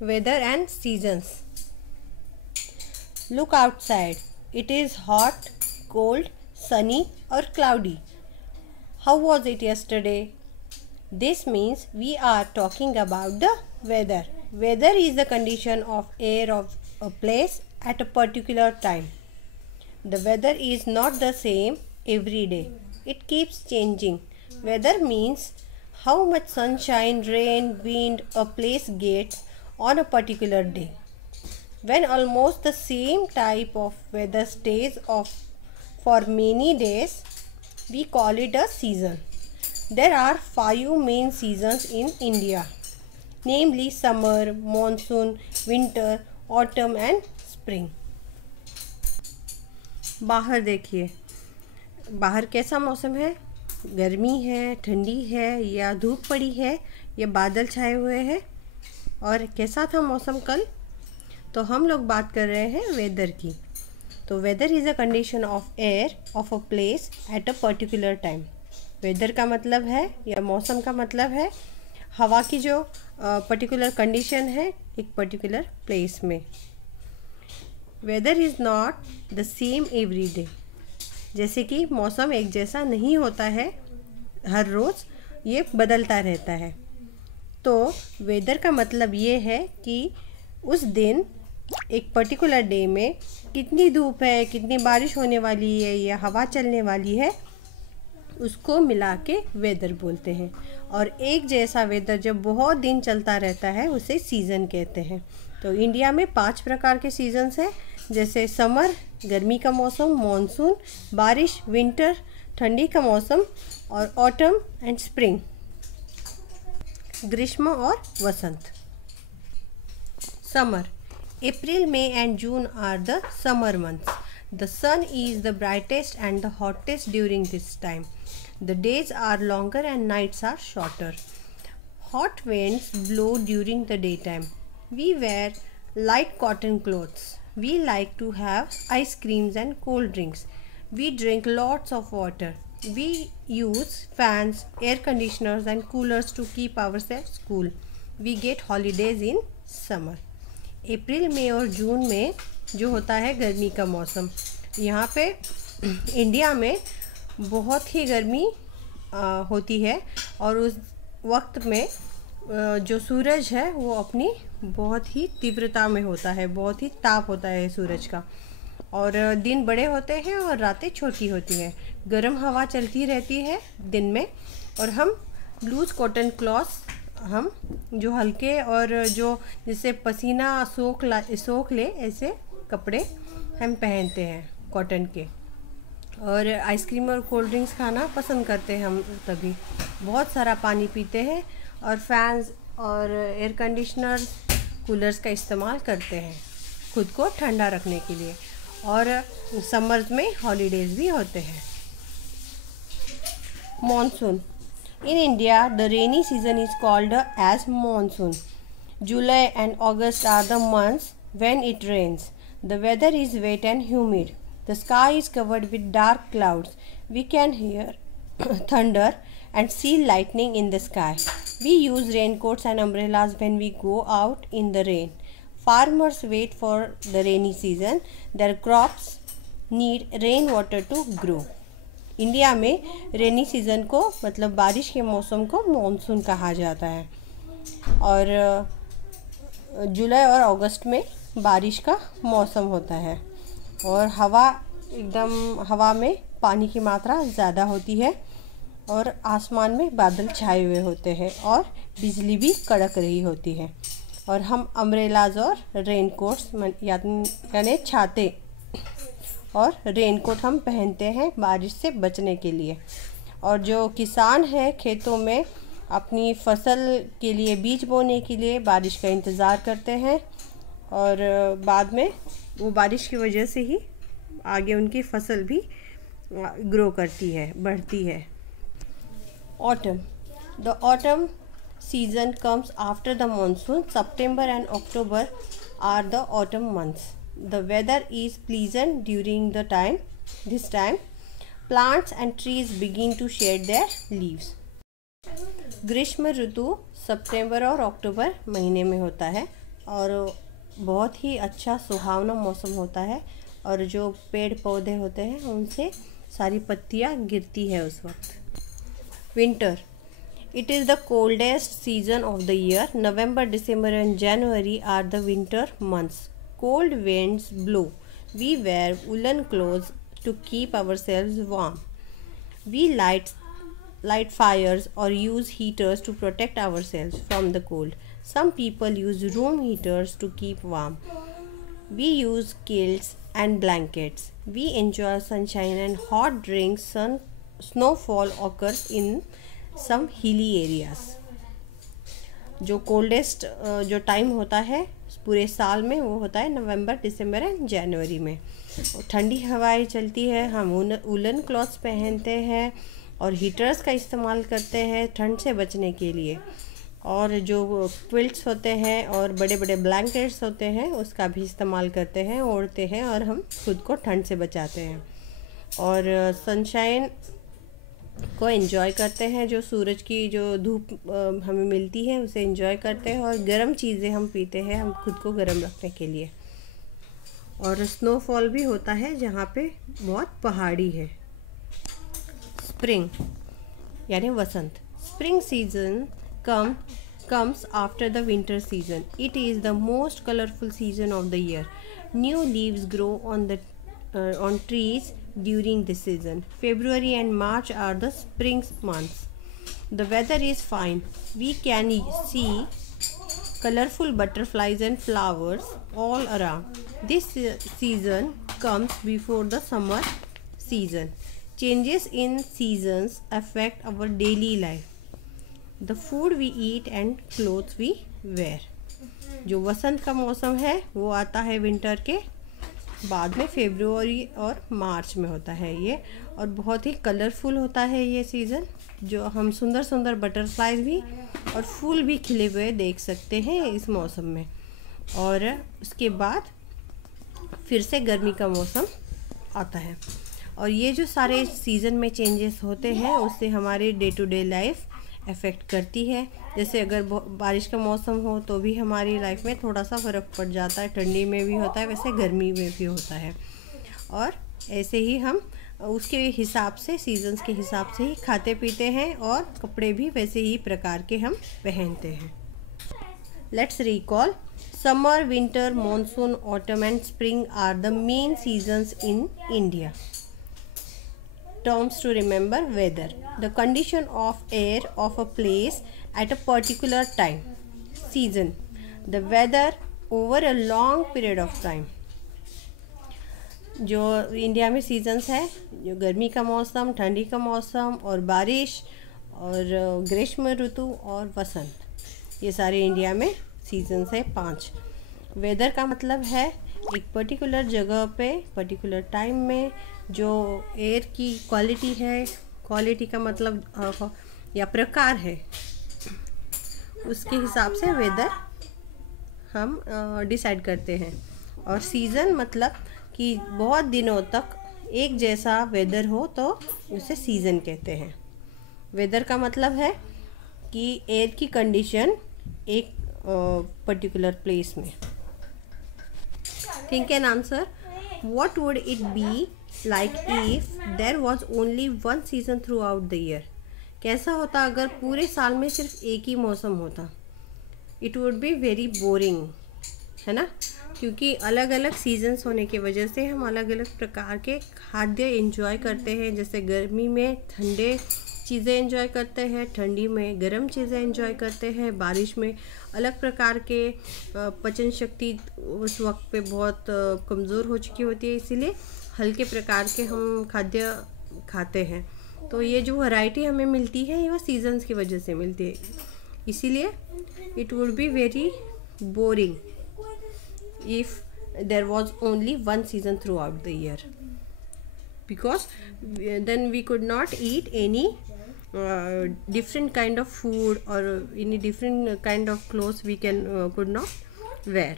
weather and seasons. Look outside. It is hot, cold, sunny or cloudy. How was it yesterday? This means we are talking about the weather. Weather is the condition of air of a place at a particular time. The weather is not the same every day. It keeps changing. Weather means how much sunshine, rain, wind a place gets on a particular day. When almost the same type of weather stays off for many days, we call it a season. There are 5 main seasons in India, namely summer, monsoon, winter, autumn and spring. बाहर देखिए, बाहर कैसा मौसम है? गर्मी है, ठंडी है या धूप पड़ी है या बादल छाए हुए हैं? और कैसा था मौसम कल? तो हम लोग बात कर रहे हैं वेदर की। तो weather is a condition of air of a place at a particular time. Weather का मतलब है या मौसम का मतलब है हवा की जो पर्टिकुलर कंडीशन है एक पर्टिकुलर प्लेस में। Weather is not the same every day. जैसे कि मौसम एक जैसा नहीं होता है हर रोज़, ये बदलता रहता है। तो वेदर का मतलब ये है कि उस दिन एक पर्टिकुलर डे में कितनी धूप है, कितनी बारिश होने वाली है या हवा चलने वाली है, उसको मिला के वेदर बोलते हैं। और एक जैसा वेदर जब बहुत दिन चलता रहता है उसे सीज़न कहते हैं। तो इंडिया में 5 प्रकार के सीजन्स हैं, जैसे समर गर्मी का मौसम, मॉनसून बारिश, विंटर ठंडी का मौसम और ऑटम एंड स्प्रिंग ग्रीष्म और वसंत। Summer April, May and June are the summer months. The sun is the brightest and the hottest during this time. The days are longer and nights are shorter. Hot winds blow during the daytime. We wear light cotton clothes. We like to have ice creams and cold drinks. We drink lots of water. We use fans, air conditioners and coolers to keep ourselves cool. We get holidays in summer. अप्रैल मई और जून में जो होता है गर्मी का मौसम, यहाँ पे इंडिया में बहुत ही गर्मी होती है और उस वक्त में जो सूरज है वो अपनी बहुत ही तीव्रता में होता है, बहुत ही ताप होता है सूरज का, और दिन बड़े होते हैं और रातें छोटी होती हैं। गर्म हवा चलती रहती है दिन में और हम लूज कॉटन क्लॉथ्स, हम जो हल्के और जो जिससे पसीना सोख ले ऐसे कपड़े हम पहनते हैं कॉटन के। और आइसक्रीम और कोल्ड ड्रिंक्स खाना पसंद करते हैं हम, तभी बहुत सारा पानी पीते हैं और फैंस और एयर कंडीशनर कूलर्स का इस्तेमाल करते हैं खुद को ठंडा रखने के लिए। और समर्स में हॉलीडेज़ भी होते हैं। Monsoon In India, the rainy season is called as monsoon. July and August are the months when it rains. The weather is wet and humid. The sky is covered with dark clouds. We can hear thunder and see lightning in the sky. We use raincoats and umbrellas when we go out in the rain. Farmers wait for the rainy season. Their crops need rainwater to grow. India में rainy season को मतलब बारिश के मौसम को monsoon कहा जाता है। और जुलाई और अगस्त में बारिश का मौसम होता है और हवा में पानी की मात्रा ज़्यादा होती है और आसमान में बादल छाए हुए होते हैं और बिजली भी कड़क रही होती है। और हम अम्ब्रेलाज और रेनकोट्स यानी छाते और रेनकोट हम पहनते हैं बारिश से बचने के लिए। और जो किसान है खेतों में अपनी फसल के लिए बीज बोने के लिए बारिश का इंतज़ार करते हैं और बाद में वो बारिश की वजह से ही आगे उनकी फसल भी ग्रो करती है, बढ़ती है। Autumn the autumn season comes after the monsoon. September and October are the autumn months. The weather is pleasant during this time. Plants and trees begin to shed their leaves. ग्रीष्म ऋतु सितंबर और अक्टूबर महीने में होता है और बहुत ही अच्छा सुहावना मौसम होता है, और जो पेड़ पौधे होते हैं उनसे सारी पत्तियाँ गिरती है उस वक्त। Winter, it is the coldest season of the year. November, December and January are the winter months. Cold winds blow. We wear woolen clothes to keep ourselves warm. We light fires or use heaters to protect ourselves from the cold. Some people use room heaters to keep warm. We use quilts and blankets. We enjoy sunshine and hot drinks. Snowfall occurs in some hilly areas. जो coldest जो time होता है पूरे साल में वो होता है नवंबर, दिसंबर एंड जनवरी में। ठंडी हवाएं चलती है, हम वूलन क्लॉथ्स पहनते हैं और हीटर्स का इस्तेमाल करते हैं ठंड से बचने के लिए, और जो क्विल्ट्स होते हैं और बड़े बड़े ब्लैंकेट्स होते हैं उसका भी इस्तेमाल करते हैं, ओढ़ते हैं और हम खुद को ठंड से बचाते हैं। और सनशाइन को एंजॉय करते हैं, जो सूरज की जो धूप हमें मिलती है उसे एंजॉय करते हैं, और गर्म चीज़ें हम पीते हैं हम खुद को गर्म रखने के लिए। और स्नोफॉल भी होता है जहाँ पे बहुत पहाड़ी है। स्प्रिंग यानी वसंत। Spring season comes after the winter season. It is the most colorful season of the year. New leaves grow on trees during this season. February and March are the spring months. The weather is fine. We can see colorful butterflies and flowers all around. This season comes before the summer season. Changes in seasons affect our daily life. The food we eat and clothes we wear. जो वसंत का मौसम है वो आता है winter के बाद में, फरवरी और मार्च में होता है ये, और बहुत ही कलरफुल होता है ये सीज़न, जो हम सुंदर सुंदर बटरफ्लाइज भी और फूल भी खिले हुए देख सकते हैं इस मौसम में। और उसके बाद फिर से गर्मी का मौसम आता है, और ये जो सारे सीज़न में चेंजेस होते हैं उससे हमारी day to day life affect करती है। जैसे अगर बारिश का मौसम हो तो भी हमारी लाइफ में थोड़ा सा फ़र्क पड़ जाता है, ठंडी में भी होता है वैसे गर्मी में भी होता है, और ऐसे ही हम उसके हिसाब से सीजन्स के हिसाब से ही खाते पीते हैं, और कपड़े भी वैसे ही प्रकार के हम पहनते हैं। Let's recall, summer, winter, monsoon, autumn and spring are the main seasons in India. Terms to remember: weather, the condition of air of a place at a particular time. Season, the weather over a long period of time. जो India में seasons है, जो गर्मी का मौसम, ठंडी का मौसम और बारिश और ग्रीष्म ऋतु और वसंत, ये सारे इंडिया में सीजन्स है 5। वेदर का मतलब है एक पर्टिकुलर जगह पे पर्टिकुलर टाइम में जो एयर की क्वालिटी है, क्वालिटी का मतलब या प्रकार है, उसके हिसाब से वेदर हम डिसाइड करते हैं। और सीज़न मतलब कि बहुत दिनों तक एक जैसा वेदर हो तो उसे सीज़न कहते हैं। वेदर का मतलब है कि एयर की कंडीशन एक पर्टिकुलर प्लेस में। Think an answer, what would it be like if there was only one season throughout the year? कैसा होता अगर पूरे साल में सिर्फ एक ही मौसम होता? It would be very boring, है ना, क्योंकि अलग अलग सीजन्स होने की वजह से हम अलग अलग प्रकार के खाद्य एंजॉय करते हैं। जैसे गर्मी में ठंडे चीज़ें एंजॉय करते हैं, ठंडी में गर्म चीज़ें एंजॉय करते हैं, बारिश में अलग प्रकार के पाचन शक्ति उस वक्त पे बहुत कमज़ोर हो चुकी होती है, इसीलिए हल्के प्रकार के हम खाद्य खाते हैं। तो ये जो वैरायटी हमें मिलती है ये वो सीजन्स की वजह से मिलती है, इसीलिए it would be very boring if there was only one season throughout the year, because then we could not eat any different kind of food or any different kind of clothes we could not wear.